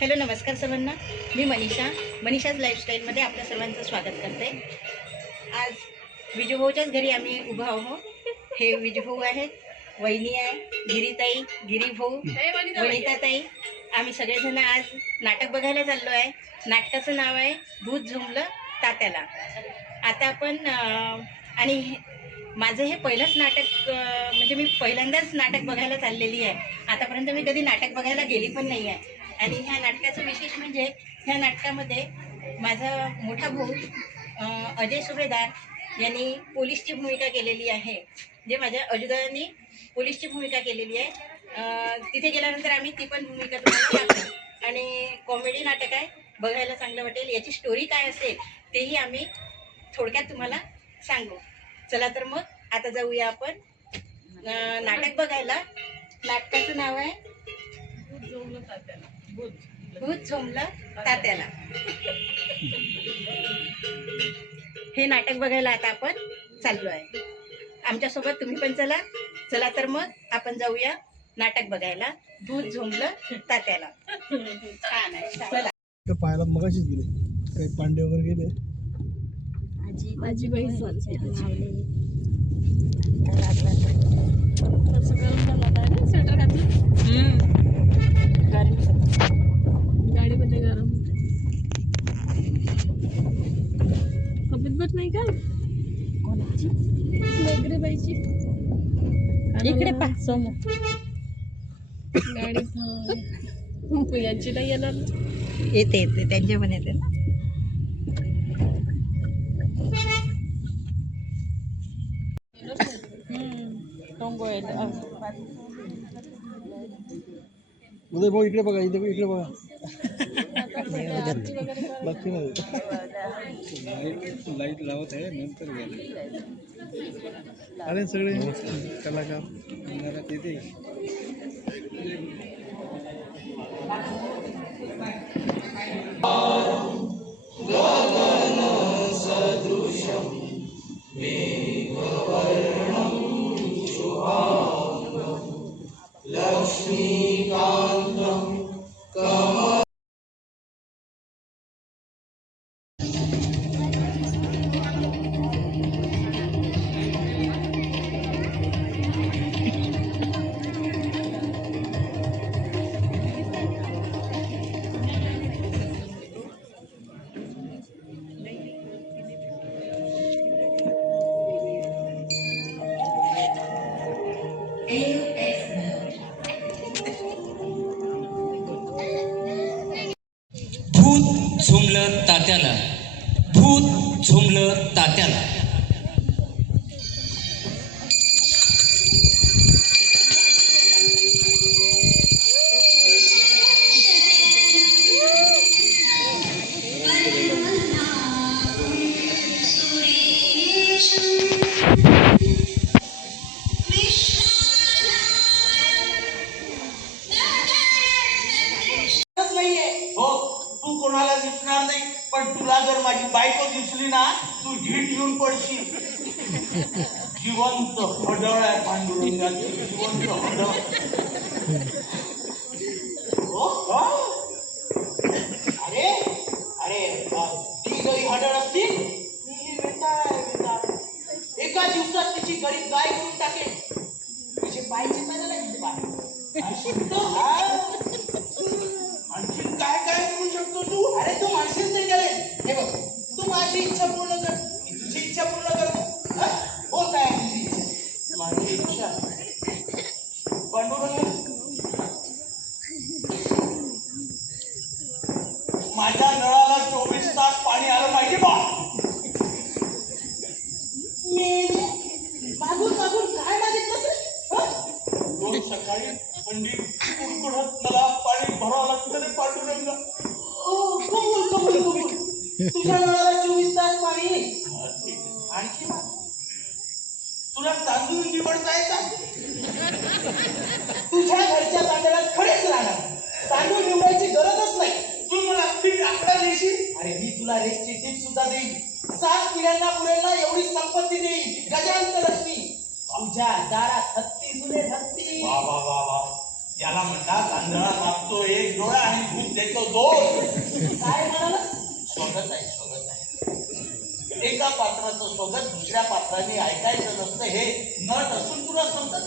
Hello नमस्कार सर्वांना, मी मनीषाज लाईफस्टाईलमध्ये आपल्या सर्वांचं स्वागत करते। आज विजूभाऊच्याच घरी आम्ही उभा आहोत। हे विजूभाऊ आहेत, वहिनी आहे, गिरीताई, गिरीभाऊ, वनिताताई। आम्ही सगळेजण आज नाटक बघायला चाललो आहे। नाटकाचं नाव आहे भूत झुंबलं तात्याला। आता आपण आणि माझं हे पहिलंच नाटक, म्हणजे मी पहिल्यांदाच नाटक बघायला चाललेली आहे। आतापर्यंत मी कधी नाटक बघायला गेली पण नाही आहे। आणि ह्या नाटकाचं विशेष म्हणजे ह्या नाटकामध्ये माझा मोठा भाऊ अजय सुभेदार यांनी पोलीसची भूमिका केलेली आहे। जे माझ्या अजूदादांनी पोलीसची भूमिका केलेली आहे। तिथे गेल्यानंतर आम्ही ती पण भूमिका तुम्हाला दाखवू। आणि कॉमेडी नाटक आहे, बघायला चांगलं वाटेल। याची स्टोरी काय असेल तेही आम्ही थोडक्यात तुम्हाला सांगू। चला तर मग आता जाऊया आपण नाटक बघायला। नाटकाचं नाव आहे भूत झोंबलं तात्याला। हे नाटक बघायला आता आपण चाललो आहे। आमच्यासोबत तुम्ही पण चला। चला तर मग आपण जाऊया नाटक बघायला, भूत झोंबलं तात्याला। छान आहे, चला। पाहायला मगाशीच गेले, काही पांडे वगैरे गेले। आजीबाई स्वेटर घातलं, गाडीमध्ये गरम तब्येत बस नाही का कोणाची? बाईची इकडे पा समोर गाडी याची नाही येणार। येते येते त्यांच्या पण येते ना। उदय भाऊ इकडे बघा, इकडे बघा। लक्ष नाही, लाईट लावत आहे, नंतर आले सगळे कलाकार तिथे। भूत झुंबलं तात्याला, भूत झुंबलं तात्याला। तू कोणाला दिसणार नाही, पण तुला जर माझी बायको दिसली ना, तू झीट येऊन पडशील। जिवंत हडळ आहे पांडुरंगाची, जिवंत हडळ। अरे अरे ती जरी हडळ असती, एका दिवसात तिची गरीब गाय करून टाकेल। तिचे पायचे आणखी काय काय करू शकतो तू? अरे तू म्हणशील ते करेल। हे बघ, तू माझी इच्छा पूर्ण कर, मी तुझी इच्छा पूर्ण करतो। बोल काय तुझी इच्छा? माझी इच्छा पांडुरंग, माझ्या नळाला 24 तास पाणी आलं पाहिजे बा। मागून मागून काय मागितलं? रोज सकाळी थंडी कुडकुडत मला पाणी भरावं लागतं रे पांडुरंग। तुझ्या नळाला 24 तास पाणी। आणखी तुला तांदूळ निवडता येतात? तुझ्या घरच्या तांदळात खडेच राहणार, तांदूळ निवडायची गरजच नाही। तू मला पीठ आकडा देशील? अरे मी तुला रेसची टीप सुद्धा देईन। 7 पिढ्यांना पुरेला एवढी संपत्ती देईन, गजांत लक्ष्मी। तुझ्या दारात हत्ती जुने हत्ती। वा वा वा वा, याला म्हणतात तांदळा मागतो एक डोळा आणि भूत येतो दोष. काय म्हणाला? स्वागत आहे, स्वागत आहे. एका पात्राचं स्वागत दुसऱ्या पात्राने ऐकायचं नसतं हे नट असून तुला समजत?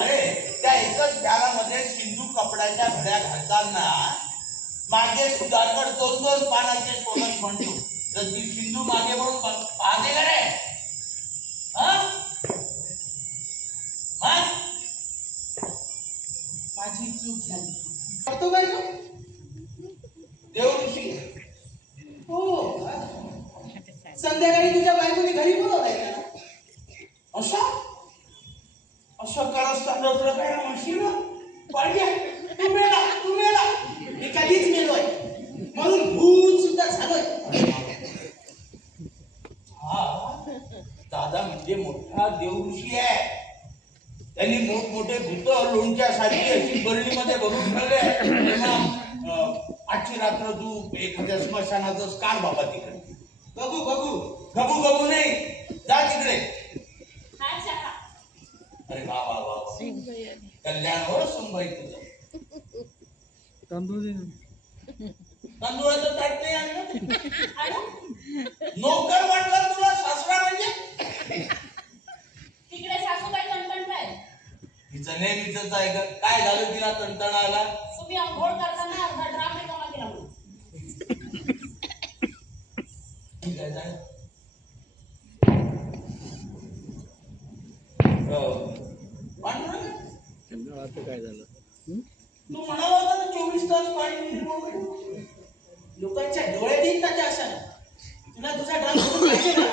अरे त्या एकच प्यारामध्ये सिंधू कपड्याच्या घड्या घालताना मागे सुधाकर 2-2 पानाचे स्वागत म्हणतो. तर ती सिंधू मागे म्हणून पाहते का रे? माझी चूक झाली. करतो काय तो देव ऋषी? हो. संध्याकाळी तुझ्या बायकोने घरी बोलवलाय का? असं करत असताना काय म्हणशील ना? पाहिजे तू मेला मी कधीच मेलोय म्हणून भूत सुद्धा झालोय. हा दादा म्हणजे मोठा देवऋषी आहे. त्यांनी मोठमोठे भूत लोणच्यासाठी अशी बरणीमध्ये भरून ठेवले. तेव्हा आजची रात्र तू एखाद्या स्मशानातच काढ बाबा तिकडे. बघू बघू बघू बघू नाही जा तिकडे. अरे वा वा वा कल्याण हो सुनबाई तुझं. तांदूळ दे ना. तांदूळाचं ताट नाही आणलं? नोकर वाटला तुला सासरा म्हणजे? तिकडे सासूबाई तणतणताय. तिचं नेहमीच आहे का? काय झालं तिला तणतणाला? तुम्ही अंघोळ करताना अर्धा ड्राम रिकामा केला म्हणून. ठीक आहे जाय. आता काय झालं? तू म्हणाला होता ना 24 तास पाणी नाही. लोकांच्या डोळ्यात येईल त्याच्या अशा तुला तुझा ड्राम पाहिजे ना?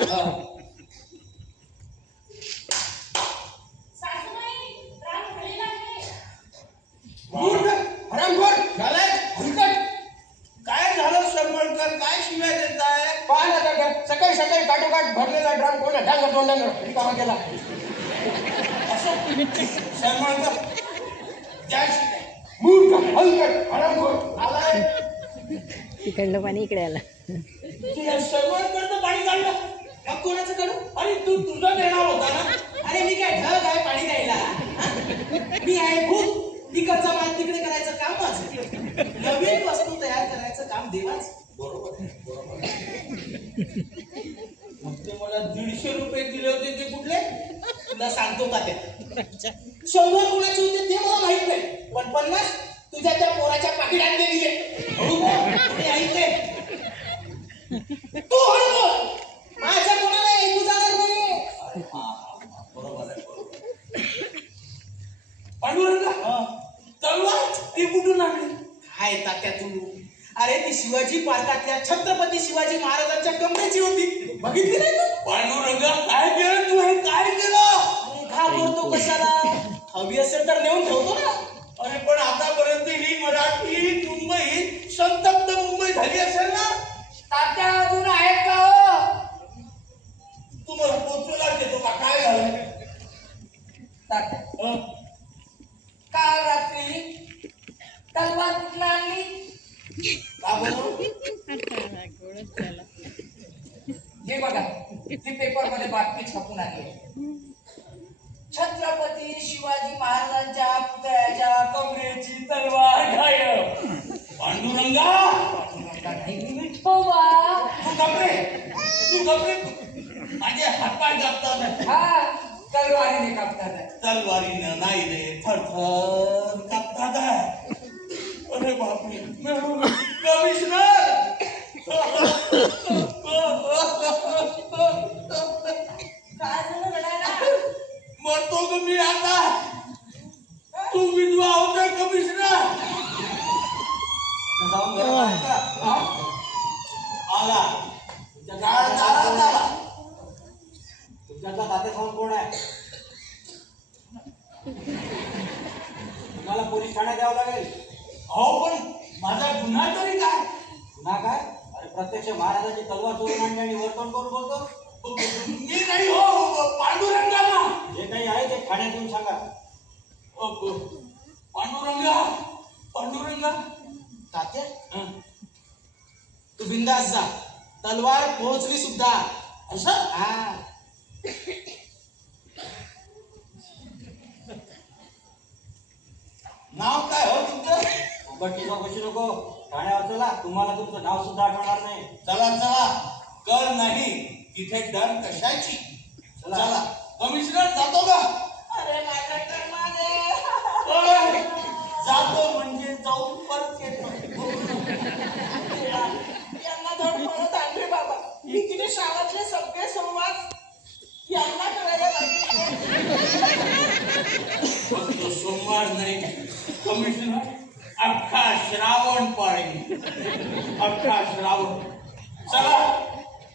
काय झालं सरमळकर? काय शिव्या देत आहे? सकाळी सकाळी काटोकाट भरलेला ड्रम कोणा ढांग तोंडानं रिकामा केला. सरमळकर त्या शिव्या मूर्ख हलकट हरामखोर आलाय. इकडलं पाणी इकडे आलं. तुला सरमळकरचं पाणी काढलं? मग कोणाचं काढू? अरे तू तुझं देणार होता ना? अरे मी काय ढग आहे पाणी द्यायला? मी आहे भूत. तिकडचा माल तिकडे करायचं काम माझं. नवीन वस्तू तयार करायचं काम देवाच. बरोबर बरोबर. मग ते मला 150 रुपये दिले होते ते कुठले? तुला सांगतो का ते? 100 कोणाचे होते ते मला माहित नाही, पण 50 तुझ्या त्या पोराच्या पाकिटात दिले. हळू बोल, तुम्ही ऐकते. तू हळू बोल. माझ्या कोणाला ऐकू जाणार नाही. बरोबर आहे बरोबर. पांडुरंगा तलवार ती कुठून आणली? काय तात्या तू? अरे ती शिवाजी पार्कातल्या छत्रपती शिवाजी महाराजांच्या कमरेची होती. बघितली नाही तू? पांडुरंगा काय केलं तू? हे काय केलं? अरे घाबरतो कशाला? हवी असेल तर नेऊन ठेवतो ना. अरे पण आतापर्यंत ही मराठी मुंबई संतप्त मुंबई झाली असेल ना? तात्या अजून आहेत का हो? तुम्हाला पोचवला देतो का? काय झालं? तात्या काल रात्री तलवार कुठला आणली? का बोलू? हे बघा ती पेपर मध्ये बातमी छापून आली. छत्रपती शिवाजी महाराजांच्या पुतळ्याच्या कमरेची तलवार गायब. पांडुरंगा तू कपडे माझे हातपाय कापतात. हा तलवारीने कापतात. तलवारीनं नाही रे थरथर कापतात. अरे बापरे कमिशनर काय झालं रडायला? मरतो का मी आता? तू विधवा होता कमिशनर? जाऊन गेला का? आला दारात आला. तुमच्यातला तात्या खाऊन कोण आहे? तुम्हाला पोलीस ठाण्यात द्यावं लागेल. हो पण माझा गुन्हा तरी काय? पुन्हा काय? अरे प्रत्यक्ष महाराजांची तलवार चोरून आणली आणि वर्तन करून बोलतो. मी नाही हो पांडुरंगा ना. जे काही आहे ते ठाण्यात येऊन सांगा. पांडुरंगा तात्या हं. तू बिंदास जा. तलवार पोहोचली सुद्धा. असं हा नाव काय हो तुमचं? फुकटची चौकशी नको. ठाण्यावर चला, तुम्हाला तुमचं नाव सुद्धा आठवणार नाही. चला चला, कर नाही तिथे डर कशाची. चला कमिशनर जातो का? अरे माझ्या कर्माने. जातो म्हणजे जाऊन परत येतो. यांना धड परत आणले बाबा. मी किती शाळातले सगळे संवाद यांना करायला लागले. फक्त सोमवार नाही कमिशनर, अख्खा श्रावण पाळी. अख्खा श्रावण. चला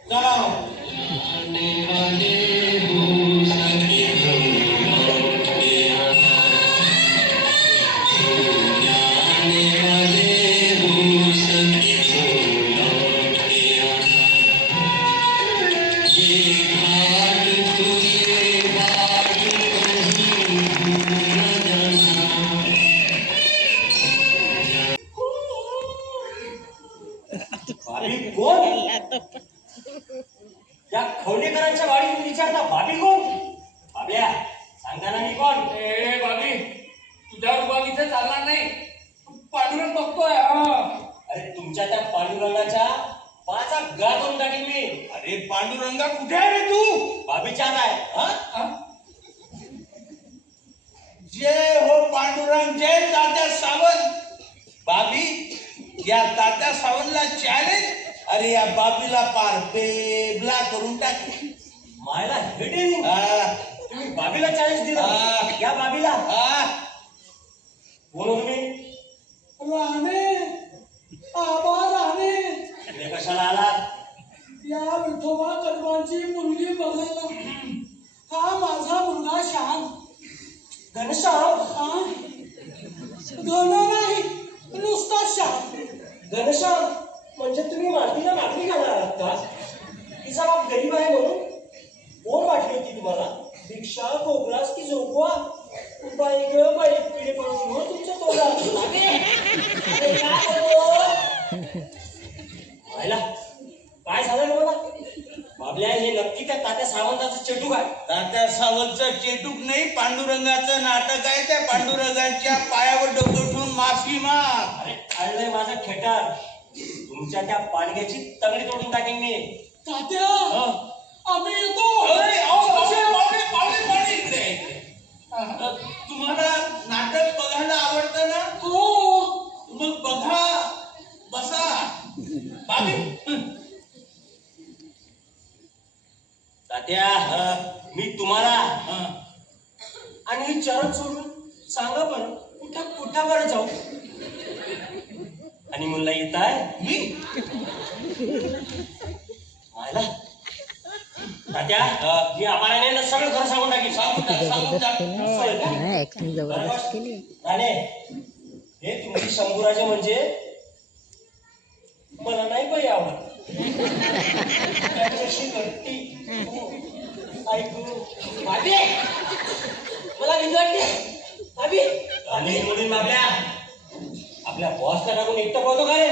चला. भाभी कोण? त्या खवडेकरांच्या वाडीत विचारता भाभी कोण? बाबल्या सांगा ना मी कोण? ए बाबी, तुझ्या रुबाब इथे चालणार नाही. पांडुरंग बघतोय. अरे तुमच्या त्या पांडुरंगाच्या पाचा गाळ करून टाकीन मी. अरे पांडुरंगा कुठे आहे रे तू? भाभीच्या आत आहे. हा? जय हो पांडुरंग, जय तात्या सावंत. बाबी, या तात्या सावंतला चॅलेंज. अरे या बाबीला पार बेबला करून टाके. मायला हेडिंग. हा, तुम्ही बाबीला चॅलेंज दिलं. हा. या बाबीला हा. कोण हो तुम्ही? राणे, आबा राणे. इकडे कशाला आलात? या विठोबा कदमांची मुलगी बघायला. हा माझा मुलगा श्याम. घनश्याम. हा घन नाही, नुसता श्याम. घनश्याम म्हणजे तुम्ही मातीला मागणी घालणार आहात का? तिचा बाप गरीब आहे म्हणून कोण वाटली होती तुम्हाला? भिक्षा कोकलास की झोपवा? बाई ग बाई, पिढे पडून हो तुमच्या तोंडात. अरे काय करतो? व्हायला काय झालं रे मला? बाबल्या हे नक्की त्या तात्या सावंताचं चेटूक आहे. तात्या सावंतचं चेटूक नाही, पांडुरंगाचं नाटक आहे. त्या पांडुरंगाच्या पायावर डोकं ठेवून माफी माग. अरे खाल्लंय माझं खेटार. तुमच्या त्या पाडग्याची तगडी तोडून टाकेन मी. तात्या, हं? आम्ही येतो. अरे, आओ, पाहुणे इकडे. तुम्हाला नाटक बघायला आवडतं ना? हो. मग बघा, बसा. बाबी, तात्या मी तुम्हाला हं. आणि हे चरण सोडून सांगा बरं कुठं कुठं बरं जाऊ? आणि मुलगा येत आहे मी व्हायला तात्या मी आम्हाला सगळं खरं सांगून टाकीन. सांगून टाक. असं आहे का? ऍक्टिंग जबरदस्त केली. राणे, हे तुमची शंभूराजे म्हणजे मला नाही बाई आवडत. त्याच्याशी गट्टी ऐकू भाभी, मला भीती वाटते. भाभी आणि मुलीन बाबल्या आपल्या बॉसला टाकून एकटं पळतो का रे?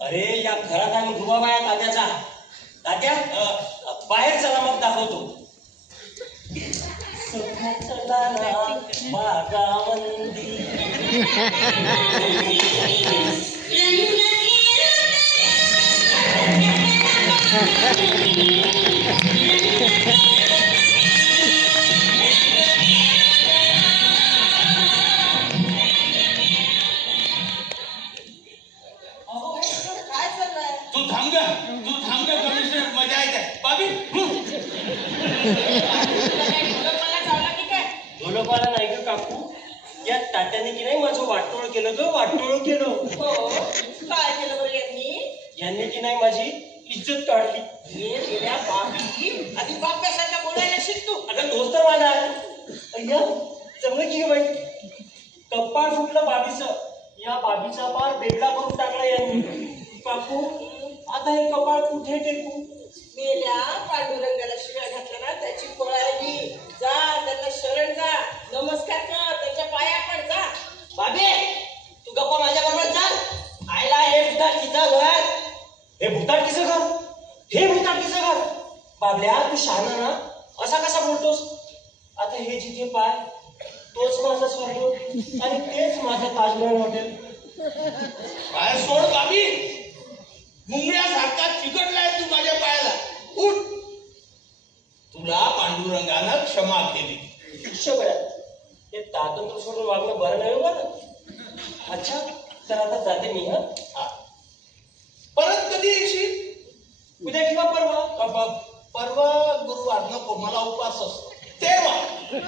अरे या घरात आहे रुबाब आहे तात्याचा. तात्या बाहेर चला मग दाखवतो. चला ना बागामंदी. काय चाललंय? तू थांब ग कमिशनर, मजा येते. बाबी, ढोलकवाला नाही ग काकू, या तात्याने की नाही माझं वाटोळ केलं ग, वाटोळ केलं. हो, काय केलं बरं यांनी? यांनी की नाही माझी इज्जत काढली. ये गेल्या बाबी, आधी बाप्यासारखा बोलायला शिक तू. अगं तोच तर माझा आहे. अय्या जमलं की ग बाई, कप्पाळ फुटलं बाबीचं. या बाबीचा पार बेडला करून टाकला यांनी. काकू आता हे कपाळ कुठे टेकू? मेल्या पांडुरंगाला शिव्या घातल्या ना त्याची पळाली. जा त्यांना शरण जा, नमस्कार कर, त्याच्या पाया पड जा. बाबे तू गप्पा माझ्या बरोबर चाल. आयला हे भुताटकीचं घर, हे भुताटकीचं घर, हे भुताटकीचं घर. बाबल्या तू शहाणा ना, असा कसा बोलतोस? आता हे जिथे पाय तोच माझा स्वर्ग आणि तेच माझं ताजमहल हॉटेल. पाय सोड बाबी, मुंगळ्यासारखा चिकटलाय तू माझ्या पायाला. उठ. तुला पांडुरंगानं क्षमा केली. शबड्या हे तातंत्र सोडून वागणं बरं नाही हो बरं. अच्छा, तर आता जाते मी. हा. परत कधी येशील? उद्या किंवा परवा. परवा गुरुवार नको, मला उपवास असतो. तेव्हा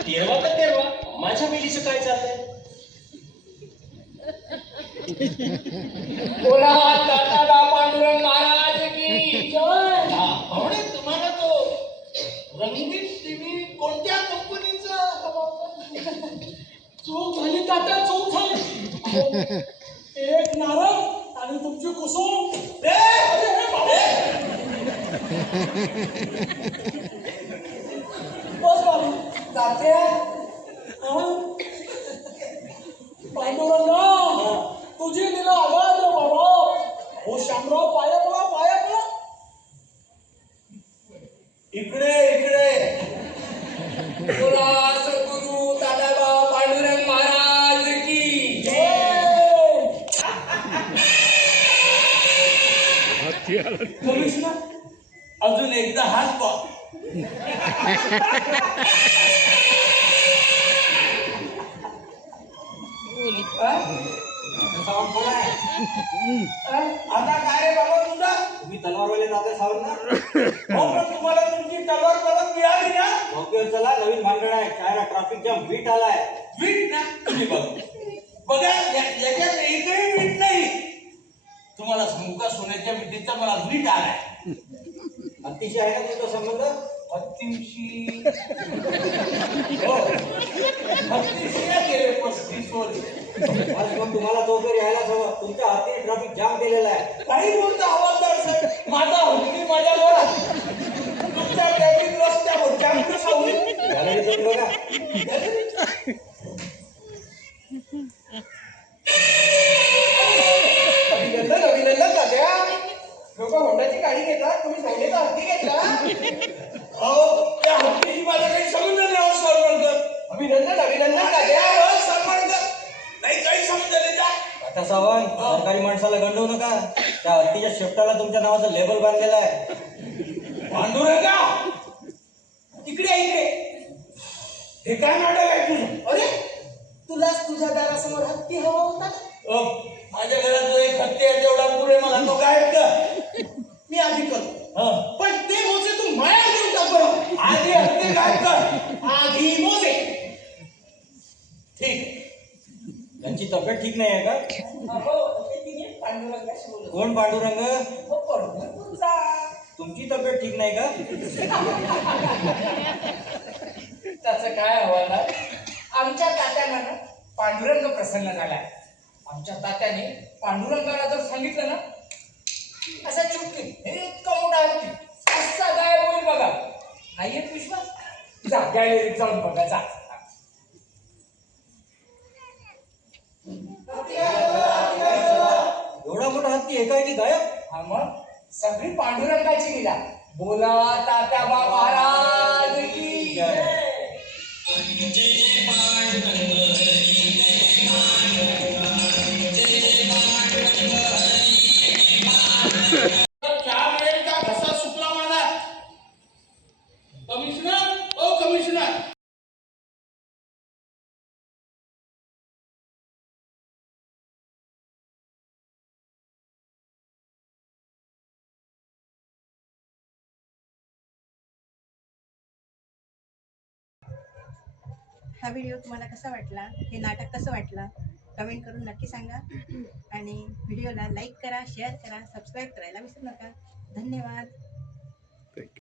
तेरवा तर तेरवा, माझ्या मुलीचं काय चाललंय? बोला दादा पांडुरंग महाराज की जय. हा, पाहुणे तुम्हाला तो रंगीत टीव्ही कोणत्या कंपनीचा हवा होता? चूक झाली तात्या, चूक झाली. एक नारळ आणि तुमची कुसुम. बस बाबू जाते. पांडुरंगा तुझी दिला आघात रे बाबा. हो शामराव, पाया पडा, पाया पडा. इकडे इकडे. बोला सद्गुरु दादा पांडुरंग महाराज की कमिशनर, अजून एकदा हात पा. आता काय रे बाबा तुझा? तुम्ही तलवारवाले दादा सावंत ना? हो, पण तुम्हाला तुमची तलवार परत मिळाली ना? ओके, चला नवीन भानगड आहे. काय ट्रॅफिक जाम वीट आलाय. वीट ना? तुम्ही बघा बघा, याच्यात एकही वीट नाही. तुम्हाला सांगू का, सोन्याच्या विटीचा मला वीट आलाय. अतिशय आहे ना तुमचा संबंध? हत्तीशी हो, हत्तीशी गेले 35 वर्ष. आज मग तुम्हाला तो तर यायलाच हवं. तुमच्या हाती ट्रॅफिक जाम केलेला आहे. काही बोलता हवालदार साहेब, माझा हत्ती माझ्यावर आहे. तुमच्या ट्रॅफिक रस्त्यावर जाम कसा होईल? गॅलरी जाऊन बघा. अभिनंदन अभिनंदन तात्या. लोक होंडाची गाडी घेतात, तुम्ही सांगितलं हत्ती घेतला. अहो, त्या हत्तीशी माझा काही संबंध नाही. हो सरवणकर, अभिनंदन अभिनंदन तात्या. हो सरवणकर, नाही काही संबंध नाही. जा. आता सावंत, सरकारी माणसाला गंडवू नका. त्या हत्तीच्या शेपटाला तुमच्या नावाचं लेबल बांधलेलं आहे. पांडुरंगा, इकडे इकडे. हे काय नाटक आहे तुझं? अरे तुलाच तुझ्या दारासमोर हत्ती हवा होता. माझ्या घरात जो एक हत्ती आहे तेवढा पुरे, मला तो गायब कर. मी आधी करतो, हं. पण ते मोजे तू माया देऊन टाक बरं. आधी हत्ती गायब कर. आधी मोजे. ठीक आहे. त्यांची तब्येत ठीक नाही आहे का? पांडुरंगाशी बोलत. कोण पांडुरंग? हो, पंढरपूरचा. तुमची तब्येत ठीक नाही का? त्याचं काय हवालदार? आमच्या तात्यानं ना पांडुरंग प्रसन्न झालाय. आमच्या तात्याने पांडुरंगाला जर सांगितलं ना, असा चुटकी हे इतका मोठा हत्ती असा गायब होईल बघा. नाही येत विश्वास? जा गॅलरीत जाऊन बघा, जा. एवढा मोठा हत्ती एकाएकी गायब? हा मग सगळी पांडुरंगाची लीला. बोला तात्याबा महाराज की जय. चहा मिळेल का? घसा सुकला माझा. कमिशनर, ओ कमिशनर. हा व्हिडिओ तुम्हाला कसा वाटला, हे नाटक कसं वाटलं, कमेंट करून नक्की सांगा. आणि व्हिडिओला लाईक करा, शेअर करा, सबस्क्राईब करायला विसरू नका. धन्यवाद.